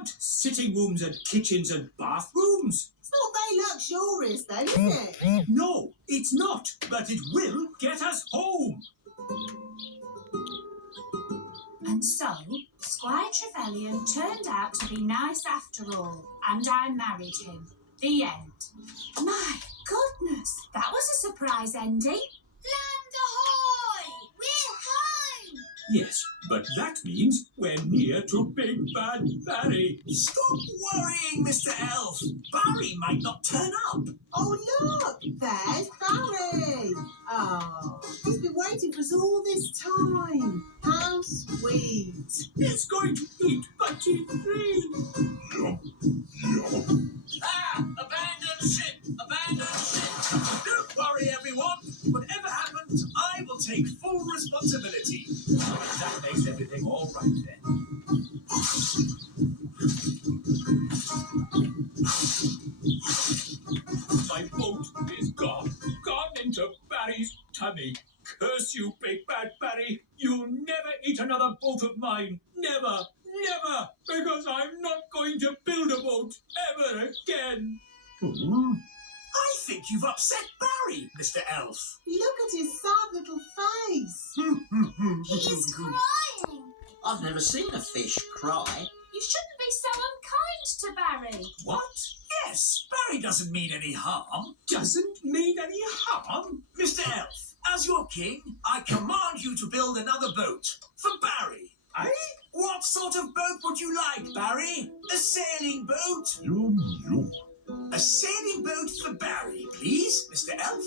want sitting rooms and kitchens and bathrooms. It's not very luxurious then, is it? No, it's not, but it will get us home. And so, Squire Trevelyan turned out to be nice after all, and I married him. The end. My goodness, that was a surprise ending. Land ahoy! We're home! Yes, but that means we're near to Big Bad Barry. Stop worrying, Mr. Elf. Barry might not turn up. Oh, look! There's Barry! Oh, he's been waiting for us all this time. How sweet. He's going to eat Butty 3. Abandon ship! Abandon ship! Don't worry, everyone. Whatever happens, I will take full responsibility. That makes everything all right then. My boat is gone into Barry's tummy. Curse you, Big Bad Barry. You'll never eat another boat of mine. Never, never, because I'm not going to build a boat ever again. I think you've upset Barry, Mr. Elf. Look at his sad little face. He is crying. I've never seen a fish cry. You shouldn't be so unkind to Barry. What? Yes, Barry doesn't mean any harm. Doesn't mean any harm. Mr. Elf, as your king, I command you to build another boat for Barry. Aye? What sort of boat would you like, Barry? A sailing boat? A sailing boat for Barry, please, Mr. Elf.